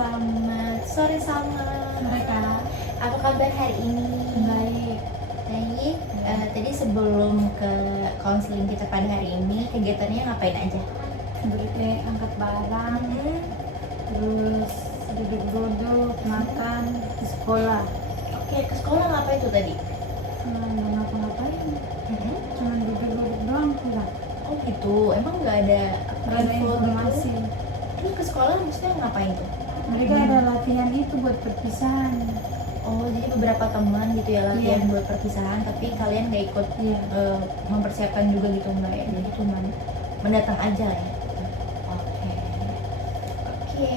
Selamat sore sama mereka. Apa kabar hari ini? Baik. Baik. Tadi sebelum ke konseling kita pada hari ini, kegiatannya ngapain aja? Berarti angkat barang, terus duduk-duduk, makan, ke sekolah. Oke, ke sekolah ngapain tuh tadi? Nggak ngapa-ngapain, cuma duduk-duduk doang pulang. Oh gitu, emang nggak ada Nggak ada info informasi. gitu? Ini ke sekolah maksudnya ngapain tuh? Mereka ada latihan itu buat perpisahan. Oh, jadi beberapa teman gitu ya latihan Iya. buat perpisahan, tapi kalian nggak ikut Iya. mempersiapkan juga gitu mbak ya? Jadi cuman mendatang aja ya? Oke.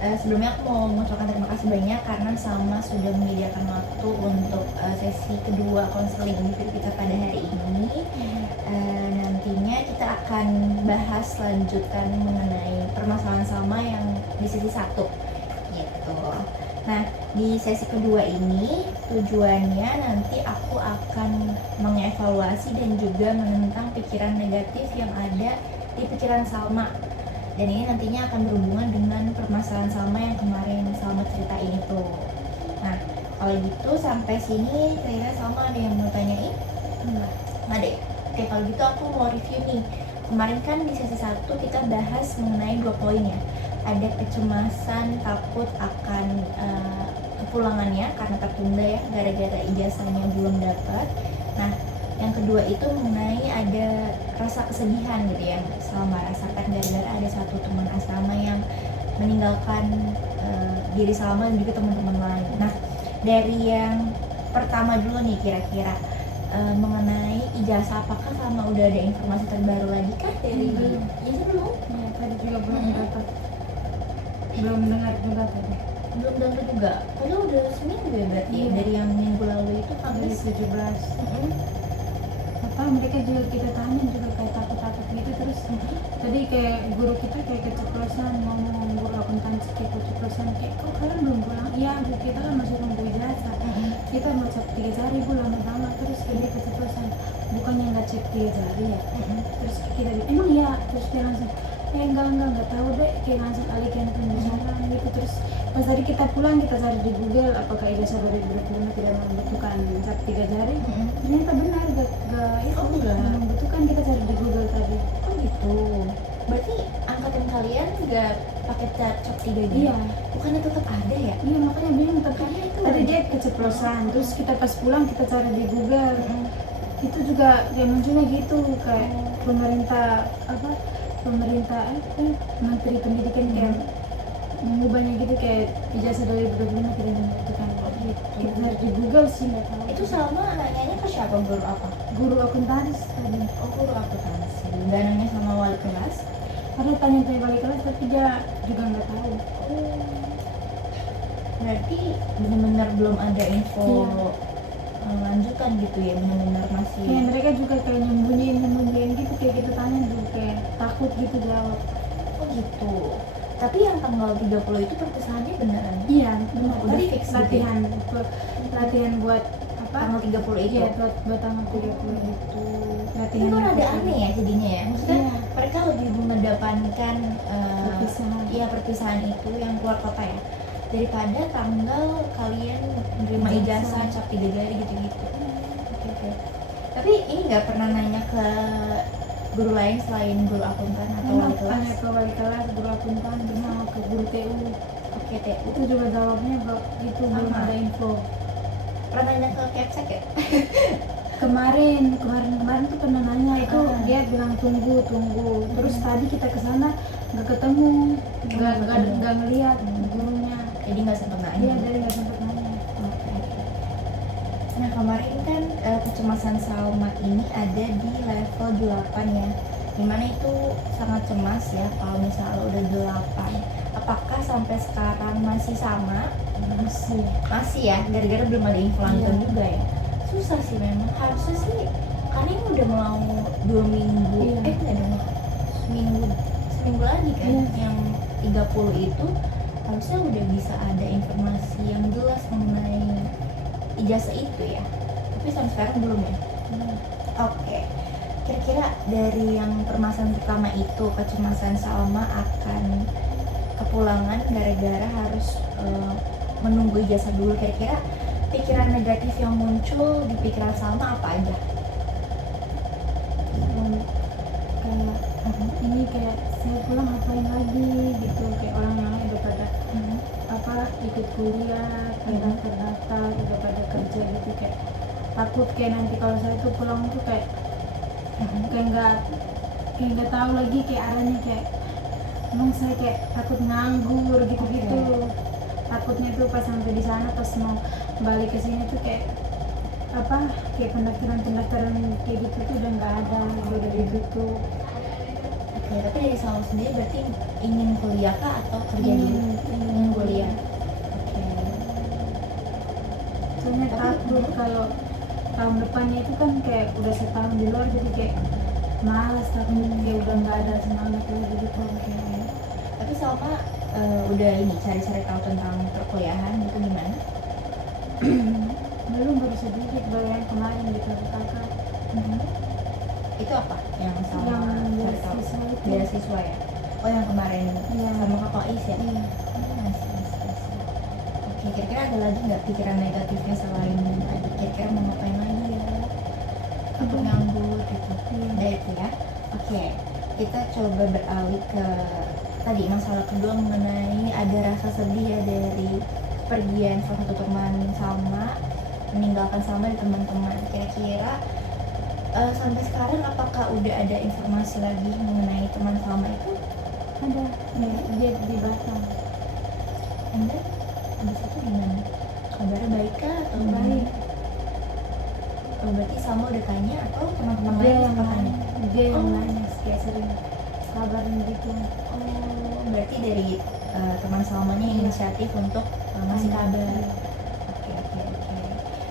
Sebelumnya aku mau mengucapkan terima kasih banyak karena Salma sudah menyediakan waktu untuk sesi kedua konseling individu kita pada hari ini. Nantinya kita akan bahas lanjutan mengenai permasalahan Salma yang di sesi 1 gitu. Nah, di sesi kedua ini tujuannya nanti aku akan mengevaluasi dan juga menentang pikiran negatif yang ada di pikiran Salma. Dan ini nantinya akan berhubungan dengan permasalahan Salma yang kemarin Salma ceritain itu. Nah, kalau gitu sampai sini kira-kira Salma ada yang mau tanyain? Enggak. Nggak ada ya? Oke, kalau gitu aku mau review nih. Kemarin kan di sesi 1 kita bahas mengenai 2 poin ya. Ada kecemasan takut akan kepulangannya karena tertunda ya, gara-gara ijazahnya belum dapat. Nah, yang kedua itu mengenai ada rasa kesedihan gitu ya, Salma rasakan gara-gara ada satu teman asrama yang meninggalkan diri Salma dan juga teman-teman lain. Nah, dari yang pertama dulu nih kira-kira mengenai ijazah, apakah Salma udah ada informasi terbaru lagi kah dari Belum. ijazah belum? Ya, tadi juga belum dapat. Belum dengar juga tadi. Belum dapat juga. Padahal udah seminggu ya berarti ya, Iya. dari yang minggu lalu itu Dari habis. 17. Apa mereka juga kita tanya juga kayak takut-takut gitu, terus tadi kayak guru kita kayak keceplosan ngomong, guru akuntansi kayak keceplosan kayak kok kalian belum pulang. Iya Bu, kita kan masih nunggu ijazah, kita mau cek 3 jari Bu, lama banget. Terus dia keceplosan, bukannya nggak cek 3 jari ya. Terus kita bilang emang iya, terus dia langsung enggak tahu deh, kayak langsung alihkan pembicaraan gitu. Terus pas tadi kita pulang kita cari di Google apakah ijazah 2020 tidak membutuhkan cap 3 jari. Ternyata benar, gak itu Oh, enggak. nggak membutuhkan, kita cari di Google tadi. Oh gitu. Berarti angkatan kalian nggak pakai cap 3 gitu? Iya, Bukannya tetap ada ya? iya makanya bingung tapi Makanya itu. tadi dia keceplosan. Terus kita pas pulang kita cari di Google, itu juga kayak munculnya gitu kayak pemerintah menteri pendidikan kayak mengubahnya gitu, kayak ijazah 2025 tidak membutuhkan. Kita cari di Google sih, nggak tahu. Itu Salma nanyanya ke siapa, guru apa? guru akuntansi tadi. Oh, guru akuntansi. Nggak nanya sama wali kelas? Ada tanya-tanya balik kelas tapi dia juga nggak tahu. Oh. Berarti benar-benar belum ada info lanjutan gitu ya, benar-benar masih. Kayak mereka juga kayak nyembunyiin gitu, kayak kita tanya juga kayak takut gitu jawab. Oh gitu. Tapi yang tanggal 30 itu perpisahannya beneran? Iya, benar. Udah Tadi fix gitu latihan buat apa? Tanggal 30 itu? Iya, buat tanggal 30 itu. Itu kan rada aneh ya jadinya ya. Maksudnya Iya. mereka lebih mengedepankan Perpisahan. iya perpisahan itu yang keluar kota ya, daripada tanggal kalian menerima ijazah cap 3 jari gitu-gitu. Oke. Tapi ini nggak pernah nanya ke guru lain selain guru akuntan atau wali kelas? Tanya ke wali kelas, guru akuntan, sama ke guru TU. Oke, TU. Itu juga jawabnya itu belum Sama. ada info. Pernah nanya ke Kepsek ya? Kemarin tuh pernah nanya itu, dia bilang tunggu. Terus tadi kita ke sana nggak ketemu, nggak ngeliat gurunya. Jadi nggak sempet nanya. Iya, dari nggak sempet nanya. Oke. Nah, kemarin kan kecemasan Salma ini ada di level 8 ya, dimana itu sangat cemas ya kalau misalnya udah 8. Apakah sampai sekarang masih sama? Masih ya, gara-gara belum ada info lanjutan Iya. juga ya. Susah sih memang, harusnya sih karena ini udah mau 2 minggu. Iya. Nggak dong, seminggu lagi kan. Iya. Yang 30 itu harusnya udah bisa ada informasi yang jelas mengenai ijazah itu ya, tapi sampai sekarang belum ya. Oke. Kira-kira dari yang permasalahan pertama itu, kecemasan Salma akan kepulangan gara-gara harus menunggu ijazah dulu. Kira-kira pikiran negatif yang muncul di pikiran Salma apa aja? Kayak ini kayak saya pulang ngapain lagi gitu, kayak orang yang lain udah pada apa ikut kuliah, kayak daftar udah pada kerja gitu, kayak takut kayak nanti kalau saya tuh pulang tuh kayak nggak tahu lagi kayak arahnya, kayak emang saya kayak takut nganggur gitu-gitu. Takutnya tuh pas sampai di sana, pas mau balik ke sini tuh kayak apa, kayak pendaftaran kayak gitu tuh udah nggak ada, udah ditutup. Oke, tapi dari Salma sendiri berarti ingin kuliah kah atau kerja dulu? Ingin kuliah. Oke. Soalnya takut kalau tahun depannya itu kan kayak udah setahun di luar, jadi kayak malas, takut kayak udah nggak ada semangat lagi gitu. Oke. Tapi Salma udah ini cari-cari tahu tentang perkuliahan itu gimana? Belum, baru sedikit, baru yang kemarin gitu kakak. Itu apa yang Salma Yang cari tahu? beasiswa itu. Beasiswa ya? Oh yang kemarin Iya. sama Kakak Is ya? Iya. Oke, kira-kira ada lagi nggak pikiran negatifnya selain tadi? Kira-kira mau ngapain lagi ya? Atau nganggur gitu? Iya. Ada itu ya? Oke, kita coba beralih ke tadi masalah kedua mengenai ada rasa sedih ya dari pergian salah satu teman Salma, meninggalkan Salma di teman-teman. Kira-kira sampai sekarang apakah udah ada informasi lagi mengenai teman Salma itu? Ada, ya, dia di Batam. Anda habis itu gimana? Kabarnya baik kah atau Baik. Oh, berarti Salma udah tanya atau teman-teman Dia lain yang sempat tanya? nanya, dia yang Oh. nanya, kayak sering kabarin gitu. Oh, berarti dari teman Salmanya yang inisiatif untuk ngasih kabar. Oke, oke, oke.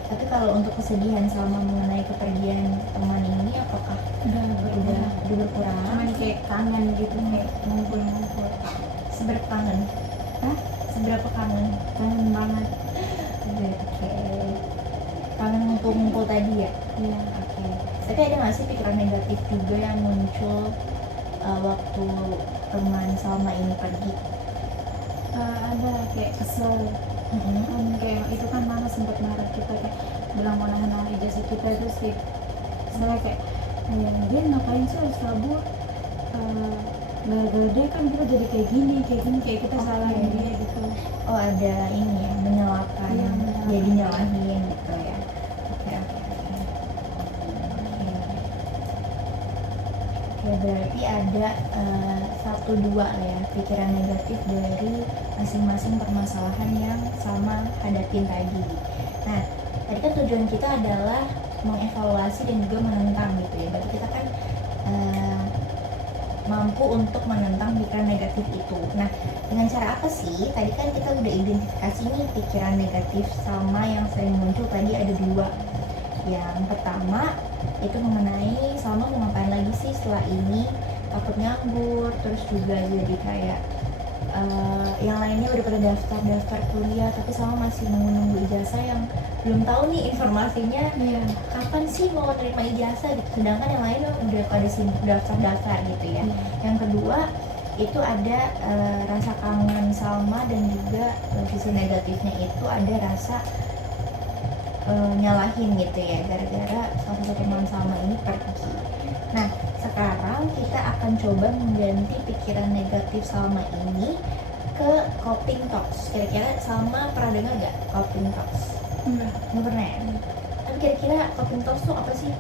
Tapi kalau untuk kesedihan Salma mengenai kepergian teman ini, apakah Udah udah berkurang? cuman kayak kangen gitu, kayak ngumpul-ngumpul. Seberapa kangen? Hah? Seberapa kangen? Kangen banget. Oke. Kangen ngumpul-ngumpul tadi ya? Iya. Oke. Tapi ada nggak sih pikiran negatif juga yang muncul waktu teman Salma ini pergi? Ada kayak kesel. Kan kayak itu kan mama sempat marah kita, kayak bilang mau nahan ijazah kita, terus kayak saya kayak dia ngapain sih harus kabur, gara-gara dia kan kita jadi kayak gini kayak kita salahin dia gitu. Oh, ada ini ya, menyalahkan, Iya, menyalahkan. jadi nyalahin gitu ya. Oke, oke, oke. Oke, berarti ada 1-2 lah ya pikiran negatif dari masing-masing permasalahan yang sama hadapin tadi. Nah, tadi kan tujuan kita adalah mengevaluasi dan juga menentang gitu ya. Berarti kita kan mampu untuk menentang pikiran negatif itu. Nah, dengan cara apa sih? Tadi kan kita udah identifikasi nih pikiran negatif sama yang sering muncul tadi ada 2. Yang pertama itu mengenai Salma mau ngapain lagi sih setelah ini, takut nganggur, terus juga jadi kayak yang lainnya udah pada daftar kuliah tapi Salma masih nunggu ijazah yang belum tahu nih informasinya Iya. kapan sih mau terima ijazah gitu, sedangkan yang lain udah pada sibuk daftar gitu ya. Yang kedua itu ada rasa kangen Salma dan juga sisi negatifnya itu ada rasa nyalahin gitu ya gara-gara salah satu teman Salma ini pergi. Nah, sekarang kita akan coba mengganti pikiran negatif Salma ini ke coping talks. Kira-kira Salma pernah dengar gak coping talks? Enggak. Nggak pernah ya? Tapi kira-kira coping talks tuh apa sih?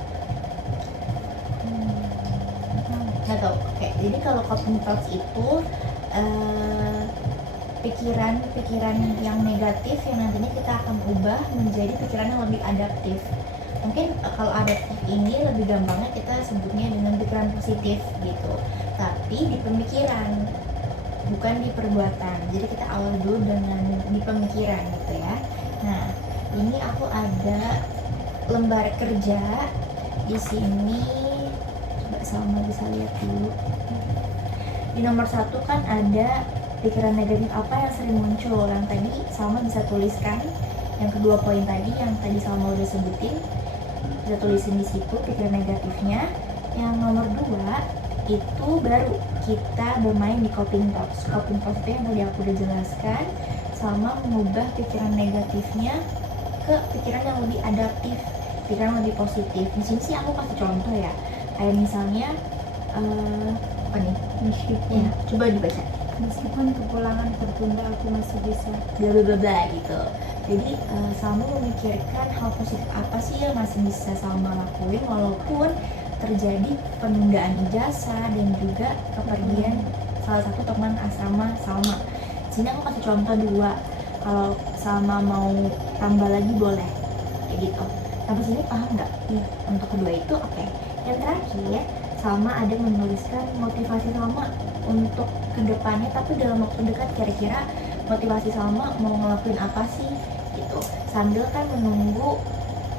Nggak tahu. Oke, jadi kalau coping talks itu pikiran-pikiran yang negatif yang nantinya kita akan ubah menjadi pikiran yang lebih adaptif. Mungkin kalau adaptif ini lebih gampangnya kita sebutnya dengan pikiran positif gitu, tapi di pemikiran bukan di perbuatan. Jadi kita awal dulu dengan di pemikiran gitu ya. Nah, ini aku ada lembar kerja di sini, Mbak Salma bisa lihat dulu. Di nomor 1 kan ada pikiran negatif apa yang sering muncul, yang tadi Salma bisa tuliskan. Yang kedua poin tadi yang tadi Salma udah sebutin, bisa tulisin di situ pikiran negatifnya. Yang nomor 2 itu baru kita bermain di coping talks. Coping talks itu yang tadi aku udah jelaskan, sama mengubah pikiran negatifnya ke pikiran yang lebih adaptif, pikiran yang lebih positif. Di sini sih aku kasih contoh ya, kayak misalnya apa nih? Meskipun Ya, coba dibaca. meskipun kepulangan tertunda aku masih bisa. Bla bla bla bla gitu. Jadi Salma memikirkan hal positif apa sih yang masih bisa Salma lakuin walaupun terjadi penundaan ijazah dan juga kepergian salah satu teman asrama Salma. Sini aku kasih contoh dua. Kalau Salma mau tambah lagi boleh, kayak gitu. Sampai sini paham nggak? Iya. Untuk kedua itu oke. Yang terakhir, Salma ada menuliskan motivasi Salma untuk kedepannya, tapi dalam waktu dekat kira-kira motivasi Salma mau ngelakuin apa sih gitu, sambil kan menunggu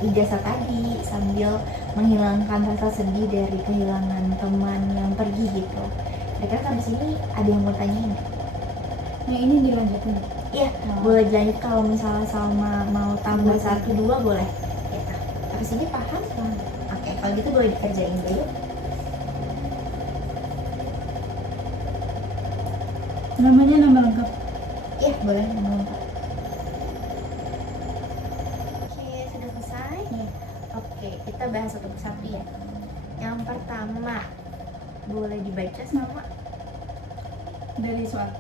ijazah tadi, sambil menghilangkan rasa sedih dari kehilangan teman yang pergi gitu. Kira-kira sampai sini ada yang mau tanyain nggak? Yang ini dilanjutin. Iya, boleh lanjut kalau misalnya Salma mau tambah 1-2 boleh. Gitu. Sampai sini paham? Oke, kalau gitu boleh dikerjain dulu. Namanya nama lengkap. Iya, boleh ngomong. Oke, sudah selesai? Iya. Oke, kita bahas satu persatu ya. Yang pertama, boleh dibaca sama Dari soal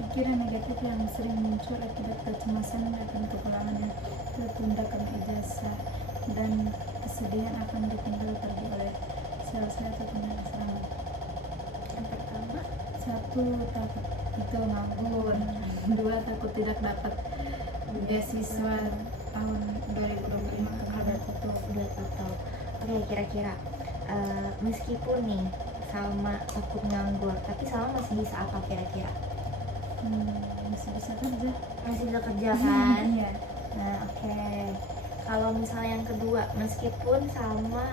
pikiran negatif yang sering muncul akibat kecemasan akan kepulangan yang tertunda karena ijazah dan kesedihan akan ditinggal pergi oleh salah satu teman asrama. yang pertama. Satu, takut itu nganggur. Dua, takut tidak dapat beasiswa tahun 2025 karena tutup. Udah tutup. Oke, kira-kira meskipun nih Salma takut nganggur, tapi Salma masih bisa apa kira-kira? Masih bisa kerja. Masih bisa kerja kan? Iya. Nah, oke. Kalau misalnya yang kedua, meskipun Salma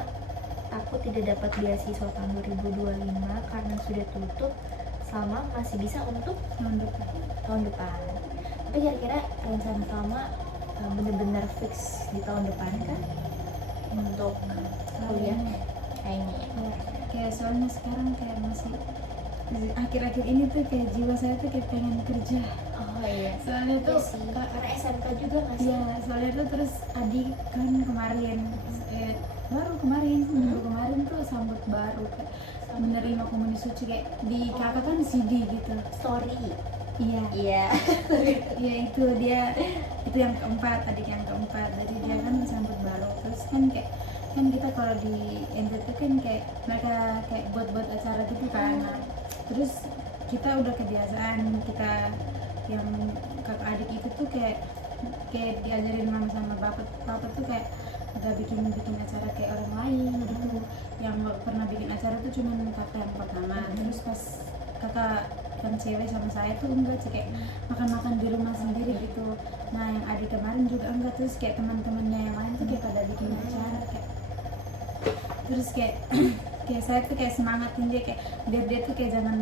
takut tidak dapat beasiswa tahun 2025 karena sudah tutup, Salma masih bisa untuk Tahun depan. tahun depan. Tapi kira-kira rencana Salma bener-bener fix di tahun depan kan? Untuk kuliah kayaknya ya. Ya, kayak soalnya sekarang kayak masih akhir-akhir ini tuh kayak jiwa saya tuh kayak pengen kerja. Oh iya. Soalnya tuh Iya sih, karena SMK juga nggak sih? iya, soalnya tuh terus adik kan kemarin baru kemarin minggu kemarin tuh sambut baru kayak menerima komuni suci kayak di kakak kan CD gitu. Story. Iya. Iya. Iya itu dia, itu yang keempat, adik yang keempat. Jadi dia kan sambut baru, terus kan kayak kan kita kalau di NTT kan kayak mereka kayak buat acara gitu kan. Nah, terus kita udah kebiasaan, kita yang kakak adik itu tuh kayak diajarin mama sama bapak tuh kayak gak bikin acara kayak orang lain gitu. Yang pernah bikin acara tuh cuma kakak yang pertama. Terus pas kakak yang cewek sama saya tuh enggak sih, kayak makan di rumah sendiri gitu. Nah yang adik kemarin juga enggak, terus kayak teman-temannya yang lain tuh kayak pada bikin acara kayak, terus kayak kayak saya tuh kayak semangatin dia kayak biar dia tuh kayak jangan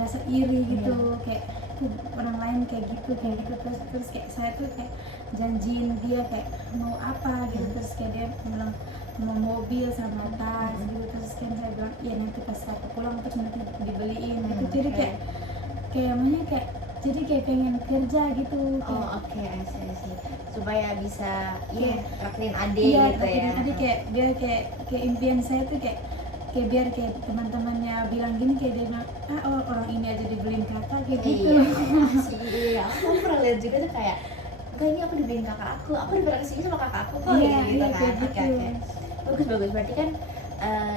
rasa iri gitu. Kayak orang lain kayak gitu terus kayak saya tuh kayak janjiin dia kayak mau apa gitu. Terus kayak dia bilang mau mobil sama tas gitu. Terus kan saya bilang iya nanti pas aku pulang terus nanti dibeliin gitu. Jadi kayak namanya kayak jadi kayak pengen kerja gitu. Oh oke, I see. Supaya bisa traktirin adik Iya, gitu ya. adik kayak dia kayak impian saya tuh kayak biar kayak teman-temannya bilang gini, kayak dia bilang orang ini aja dibeliin kakak kayak gitu. Iya, aku pernah lihat juga tuh kayak enggak, ini aku dibeliin kakak aku diberangkat kesini sama kakak aku kok. Iya, gitu kan. kayak Oke. Bagus, berarti kan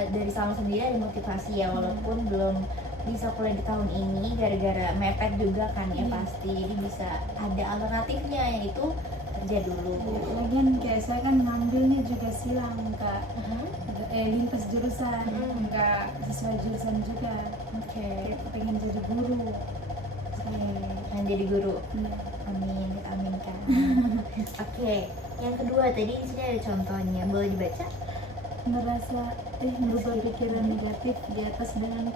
dari Salma sendiri ada motivasi ya, walaupun belum bisa kuliah di tahun ini gara-gara mepet juga kan ya. Pasti jadi bisa ada alternatifnya, yaitu kerja dulu. Lagian kayak saya kan ngambilnya juga silang kak, lintas jurusan, nggak sesuai jurusan juga. Kayak pengen jadi guru. Yang jadi guru. Iya. Amin, kita aminkan. Oke, yang kedua tadi di sini ada contohnya, boleh dibaca? Merasa merubah pikiran negatif di atas dengan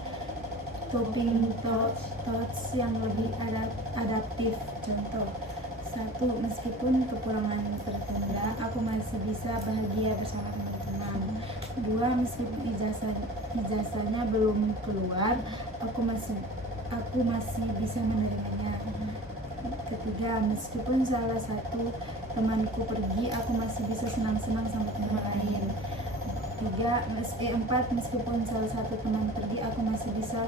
coping thoughts yang lebih adaptif. Contoh, 1. Meskipun kepulangan tertunda, aku masih bisa bahagia bersama teman-teman. kedua, meskipun ijazahnya belum keluar, aku masih bisa menerimanya. Ketiga, meskipun salah satu temanku pergi, aku masih bisa senang-senang sama teman lain. Empat, meskipun salah satu teman pergi, aku masih bisa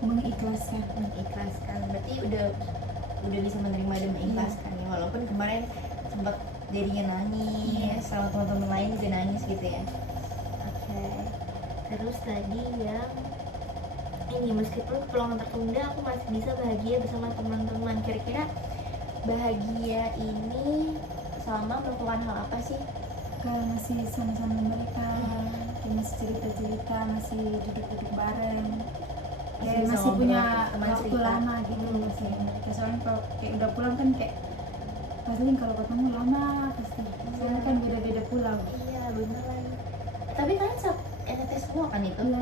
mengikhlaskan. Berarti udah bisa menerima dan mengikhlaskan ya, walaupun kemarin sempat jadinya nangis sama teman-teman lain juga nangis gitu ya. Oke. Terus tadi yang ini, meskipun kepulangan tertunda aku masih bisa bahagia bersama teman-teman. Kira-kira bahagia ini Salma melakukan hal apa sih? Kalau masih sama-sama mereka, kayak masih cerita-cerita, masih duduk-duduk bareng, kayak masih punya waktu lama gitu masih mereka. Soalnya kalau kayak udah pulang kan kayak pasti kalau ketemu lama pasti, soalnya kan beda-beda pulau. Iya bener lagi. Tapi kalian NTT semua kan itu? Iya,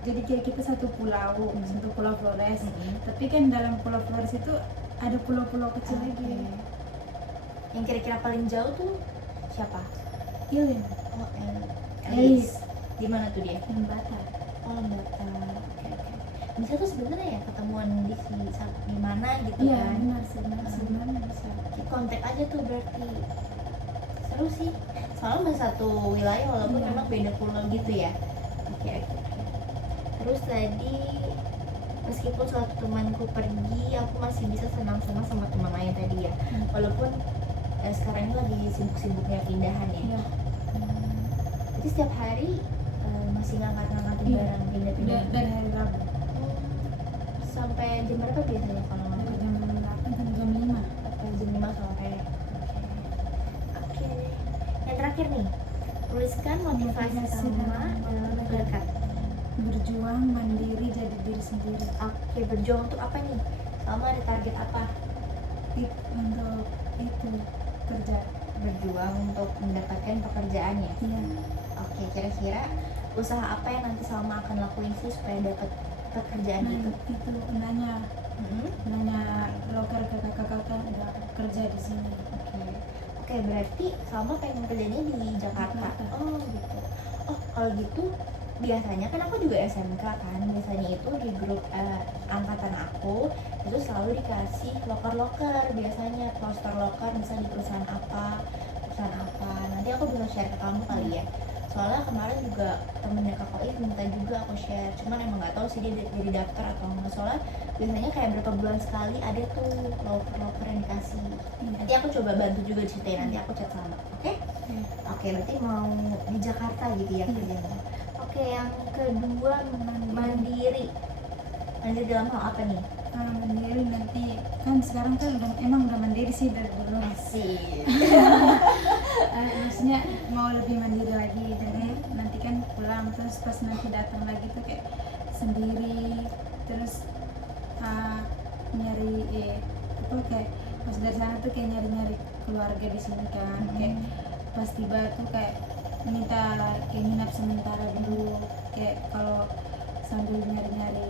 jadi kayak kita satu pulau Flores. Tapi kan dalam pulau Flores itu ada pulau-pulau kecil lagi. Yang kira-kira paling jauh tuh siapa? Ilin. Oh, Elis. Di mana tuh dia? Lembata. Oh, Lembata. Oke. Bisa tuh sebenarnya ya ketemuan di mana gitu Iya, kan? benar sebenarnya bisa. Kontak aja tuh berarti. Seru sih. Soalnya masih satu wilayah walaupun memang beda pulau gitu ya. Oke. Terus tadi meskipun suatu temanku pergi, aku masih bisa senang-senang sama teman lain tadi ya. Walaupun sekarang ini lagi sibuk-sibuknya pindahan ya. Iya. Jadi setiap hari masih ngangkat-ngangkatin barang pindah-pindah. Dari hari Rabu. Sampai jam berapa biasanya kalau ngangkat? Jam 8 sampai jam 5. Sampai jam 5 sore. Oke. Yang terakhir nih, tuliskan motivasi Salma dalam terdekat. Berjuang mandiri, jadi diri sendiri. Oke, berjuang untuk apa nih? Salma ada target apa? Untuk itu kerja. Berjuang untuk mendapatkan pekerjaan ya? Iya. Oke, kira-kira usaha apa yang nanti Salma akan lakuin sih supaya dapat pekerjaan itu? Itu nanya loker ke kakak-kakak udah kerja di sini. Oke, berarti Salma pengen kerjanya di Jakarta. Oh gitu. Oh kalau gitu biasanya kan aku juga SMK kan, biasanya itu di grup angkatan aku itu selalu dikasih loker biasanya poster loker misalnya di perusahaan apa. Nanti aku bisa share ke kamu kali ya. Soalnya kemarin juga temennya Kak Koif minta juga aku share, cuman emang nggak tahu sih dia jadi daftar atau enggak. Soalnya biasanya kayak berapa bulan sekali ada tuh loker yang dikasih. Nanti aku coba bantu juga ceritain, nanti aku chat sama. Oke, berarti mau di Jakarta gitu ya kerjanya. Oke, yang kedua mandiri dalam hal apa nih? Mandiri nanti kan sekarang kan udah mandiri sih dari dulu. Asik. Maksudnya mau lebih mandiri lagi, jadi nanti kan pulang terus pas nanti datang lagi tuh kayak sendiri, terus nyari kayak pas dari sana tuh kayak nyari keluarga di sini kan. Kayak pas tiba tuh kayak minta kayak nginap sementara dulu, kayak kalau sambil nyari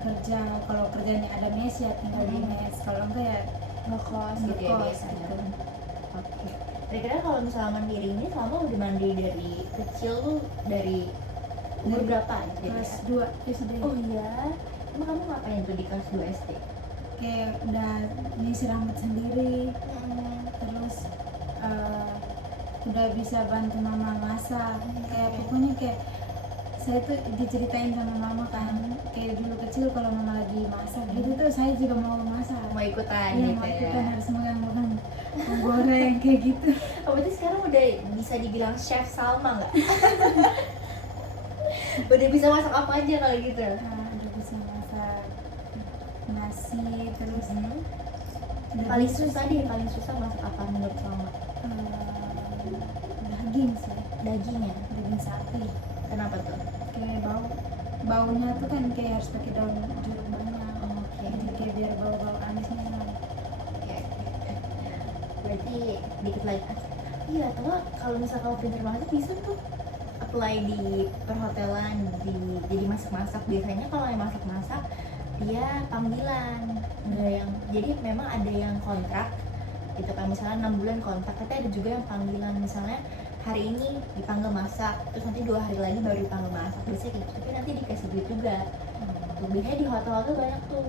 kerja, kalau kerjanya ada mes ya tinggal di mes, kalau enggak ya ngekos gitu ya biasanya. gitu. Oke. Kira-kira kalau misalnya mandiri ini Salma udah mandiri dari kecil tuh dari umur berapa gitu ya? Kelas 2 SD. Oh iya. Emang kamu ngapain tuh di kelas 2 SD? Kayak udah nyisir rambut sendiri, terus udah bisa bantu mama masak. Kayak pokoknya kayak saya tuh diceritain sama mama kan, kayak dulu kecil kalau mama lagi masak gitu tuh saya juga mau masak, Mau ikutan iya, gitu mau ya? ikutan, harus megang-megang menggoreng kayak gitu. Oh, berarti sekarang udah bisa dibilang chef Salma nggak? Udah bisa masak apa aja kalau gitu? Udah bisa masak nasi, terus Paling susah masak apa menurut Salma? daging sih, Dagingnya? daging sapi. Kenapa tuh? Kayak baunya tuh kan kayak harus pakai daun jeruk banyak. Jadi kayak biar bau amisnya hilang. Oke. Berarti dikit lagi. Iya, atau kalau misalnya kamu pintar banget bisa tuh apply di perhotelan, jadi masak-masak. Biasanya kalau yang masak-masak dia panggilan, enggak yang, jadi memang ada yang kontrak gitu kan, misalnya 6 bulan kontrak, tapi ada juga yang panggilan, misalnya hari ini dipanggil masak, terus nanti 2 hari lagi baru dipanggil masak, biasanya gitu. Tapi nanti dikasih duit juga. Tuh, biasanya di hotel-hotel banyak tuh.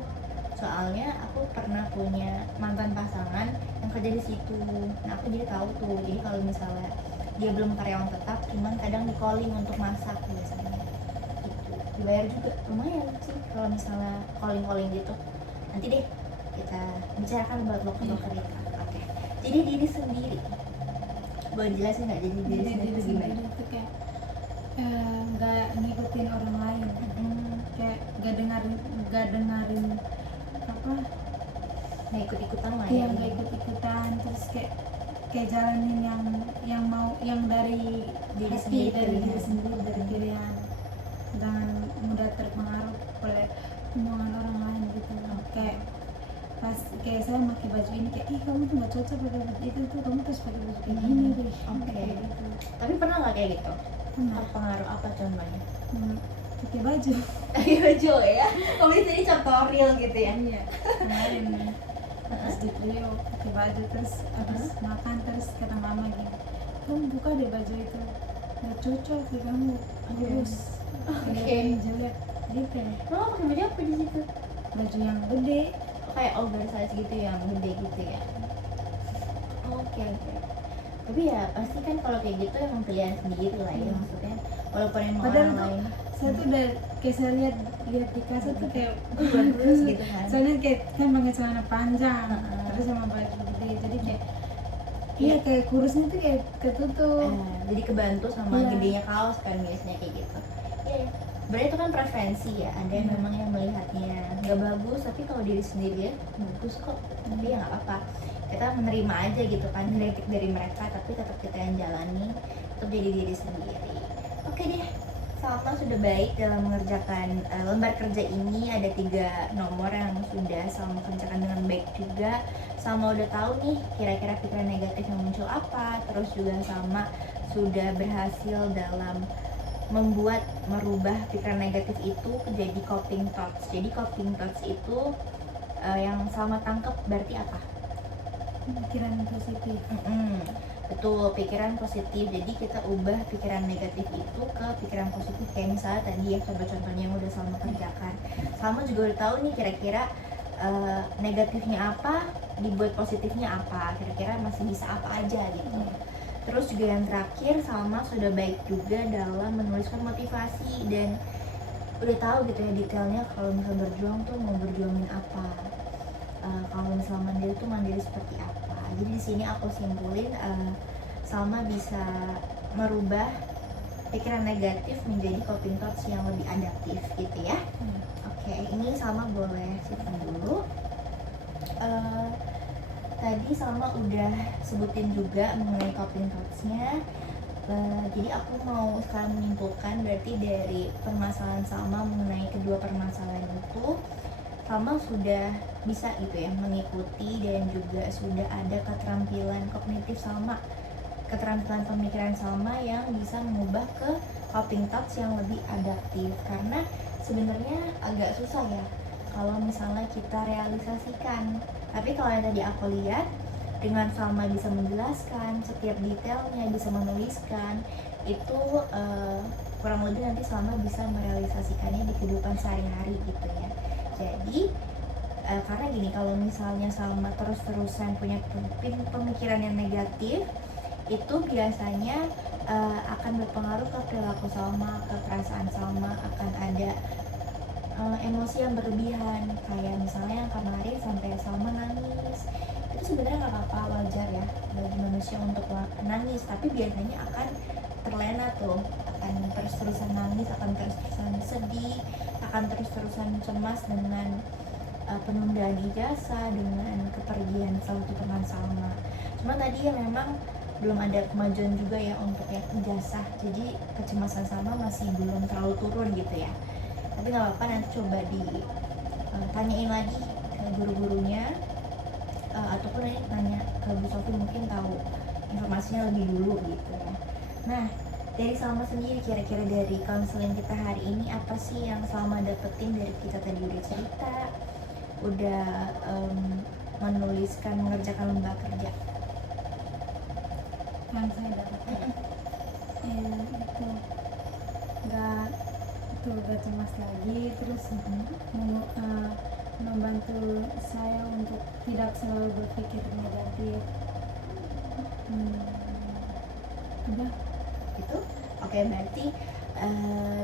Soalnya aku pernah punya mantan pasangan yang kerja di situ. Nah, aku jadi tahu tuh. Jadi kalau misalnya dia belum karyawan tetap, cuman kadang di calling untuk masak biasanya. Gitu. Dibayar juga lumayan sih kalau misalnya calling gitu. Nanti deh kita bicarakan buat loker-loker itu. Oke. Jadi diri sendiri. Boleh jelasin nggak jadi diri sendiri itu gimana? itu kayak nggak ngikutin orang lain, kayak nggak dengerin apa, Nggak ikut-ikutan lah iya ya. nggak ikut-ikutan, terus kayak jalanin yang mau, yang dari Diri hati, sendiri, dari pilihan. diri sendiri, dari pilihan, jangan mudah terpengaruh oleh omongan orang lain gitu. Kayak pas kayak saya pakai baju ini kayak, ih kamu tuh nggak cocok pakai baju itu tuh, kamu terus pakai baju kayak gini deh. Oke. Kayak gitu. Tapi pernah nggak kayak gitu? Nah, Terpengaruh apa contohnya? pakai baju. Baju ya. Oh, ini contoh real gitu ya. Iya, kemarin pas di Priok pakai baju, terus habis makan terus kata mama gini, kamu buka deh baju itu, nggak cocok sih kamu, kurus, kelihatannya jelek gitu ya. Mama pakai baju apa di situ? Baju yang gede. Kayak oversize gitu yang gede gitu ya. Oke. Tapi ya pasti kan kalau kayak gitu emang pilihan sendiri lah ya, maksudnya walaupun emang Padahal orang tuh lain saya tuh udah kayak saya lihat di kasut tuh kayak kurus gitu kan. soalnya kayak kan pakai celana panjang terus sama baju gede, jadi kayak iya kayak kurusnya tuh kayak ketutup. Jadi kebantu sama Iya. gedenya kaos kan biasanya kayak gitu. Iya. Berarti itu kan preferensi ya. Ada yang memang yang melihatnya nggak bagus, tapi kalau diri sendiri ya bagus kok. Tapi ya nggak apa-apa. Kita menerima aja gitu kan kritik dari mereka, tapi tetap kita yang jalani untuk jadi diri sendiri. Oke deh. Salma sudah baik dalam mengerjakan lembar kerja ini. Ada 3 nomor yang sudah Salma kerjakan dengan baik juga. Salma udah tahu nih kira-kira pikiran negatif yang muncul apa. Terus juga Salma sudah berhasil dalam merubah pikiran negatif itu jadi coping thoughts. Jadi coping thoughts itu yang Salma tangkap berarti apa? Pikiran positif. Betul, pikiran positif. Jadi kita ubah pikiran negatif itu ke pikiran positif. Kayak misalnya tadi ya contoh-contohnya yang udah Salma kerjakan. Salma juga udah tahu nih kira-kira negatifnya apa, dibuat positifnya apa, kira-kira masih bisa apa aja gitu. Terus juga yang terakhir, Salma sudah baik juga dalam menuliskan motivasi dan udah tahu gitu ya detailnya kalau misal berjuang tuh mau berjuangin apa, kalau misal mandiri tuh mandiri seperti apa. Jadi di sini aku simpulin Salma bisa merubah pikiran negatif menjadi coping thoughts yang lebih adaptif gitu ya. Oke, ini Salma boleh simpan dulu. Tadi Salma udah sebutin juga mengenai coping thoughts-nya. Jadi aku mau sekarang menyimpulkan berarti dari permasalahan Salma mengenai kedua permasalahan itu, Salma sudah bisa gitu ya mengikuti dan juga sudah ada keterampilan kognitif Salma, keterampilan pemikiran Salma yang bisa mengubah ke coping thoughts yang lebih adaptif. Karena sebenarnya agak susah ya kalau misalnya kita realisasikan. Tapi kalau yang tadi aku lihat, dengan Salma bisa menjelaskan setiap detailnya, bisa menuliskan, itu kurang lebih nanti Salma bisa merealisasikannya di kehidupan sehari-hari gitu ya. Jadi karena gini, kalau misalnya Salma terus-terusan punya pemikiran yang negatif, itu biasanya akan berpengaruh ke perilaku Salma, ke perasaan Salma, akan ada emosi yang berlebihan. Kayak misalnya yang kemarin sampai Salma nangis, itu sebenarnya nggak apa-apa, wajar ya bagi manusia untuk nangis, tapi biasanya akan terlena tuh, akan terus-terusan nangis, akan terus-terusan sedih, akan terus-terusan cemas dengan penundaan ijazah, dengan kepergian salah satu teman Salma. Cuma tadi ya memang belum ada kemajuan juga ya untuk yang ijazah, jadi kecemasan Salma masih belum terlalu turun gitu ya. Tapi nggak apa-apa, nanti coba ditanyain lagi ke guru-gurunya, ataupun nanti nanya ke Bu Sofi, mungkin tahu informasinya lebih dulu gitu ya. Nah, dari Salma sendiri, kira-kira dari konseling kita hari ini apa sih yang Salma dapetin dari kita tadi? Udah cerita, udah mengerjakan lembar kerja. Yang saya dapat itu nggak nggak cemas lagi, terus membantu saya untuk tidak selalu berpikir negatif. Udah. Itu oke, berarti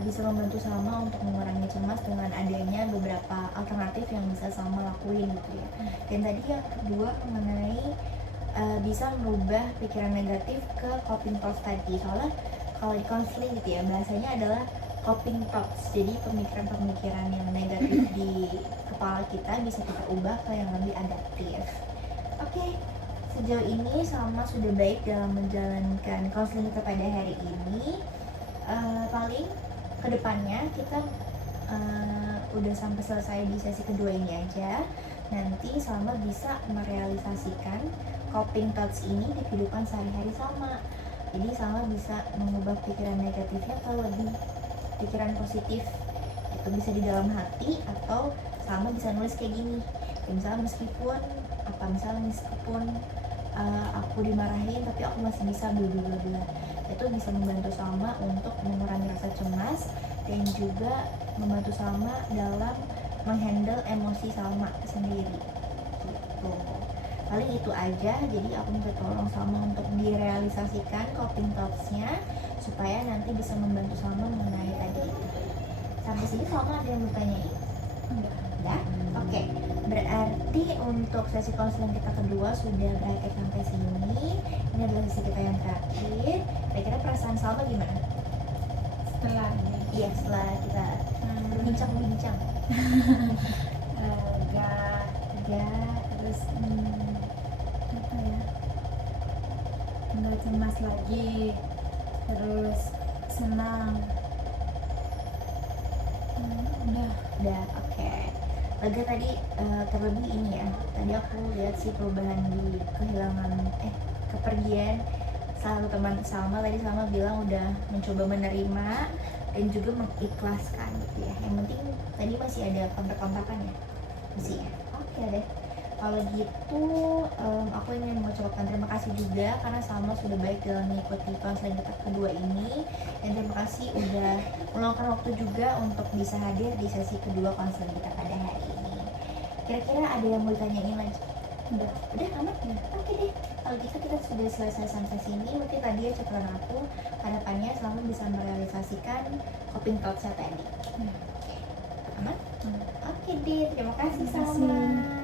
bisa membantu Salma untuk mengurangi cemas dengan adanya beberapa alternatif yang bisa Salma lakuin gitu ya. Dan tadi yang kedua mengenai bisa merubah pikiran negatif ke coping thoughts tadi. Soalnya kalau di counseling gitu ya, bahasanya adalah coping thoughts. Jadi pemikiran-pemikiran yang negatif di kepala kita bisa kita ubah ke yang lebih adaptif. Oke, sejauh ini Salma sudah baik dalam menjalankan counseling kita pada hari ini. Paling kedepannya kita udah sampai selesai di sesi kedua ini aja. Nanti Salma bisa merealisasikan coping thoughts ini di kehidupan sehari-hari Salma. Jadi Salma bisa mengubah pikiran negatifnya ke lebih pikiran positif. Itu bisa di dalam hati, atau Salma bisa nulis kayak gini. Ya, misalnya meskipun aku dimarahin tapi aku masih bisa bla. Itu bisa membantu Salma untuk mengurangi rasa cemas dan juga membantu Salma dalam menghandle emosi Salma sendiri gitu. Paling itu aja, jadi aku minta tolong Salma untuk direalisasikan coping thoughts-nya supaya nanti bisa membantu Salma mengenai tadi itu. Sampai sini Salma ada yang mau tanyain? Udah? Oke. Berarti untuk sesi konseling kita kedua sudah berakhir sampai sini. Ini adalah sesi kita yang terakhir. Kira-kira perasaan Salma gimana? Setelah ini Iya, setelah kita berbincang-bincang. lega, terus apa ya, nggak cemas lagi, terus senang. Udah, oke. Lega tadi, terlebih ini ya. Tadi aku lihat sih perubahan di kepergian salah satu teman Salma. Tadi Salma bilang udah mencoba menerima dan juga mengikhlaskan gitu ya. Yang penting tadi masih ada kontak-kontakan ya, masih ya. Oke deh. Kalau gitu, aku ingin mengucapkan terima kasih juga karena Salma sudah baik dalam mengikuti konseling kita kedua ini, dan terima kasih udah meluangkan waktu juga untuk bisa hadir di sesi kedua konseling kita pada hari ini. Kira-kira ada yang mau ditanyain lagi? Udah aman ya? Oke deh. Kalau gitu kita sudah selesai sampai sini. Mungkin tadi ya catatan aku, harapannya Salma bisa merealisasikan coping thoughts-nya tadi. Oke, aman? Oke deh, terima kasih Terima kasih. Salma.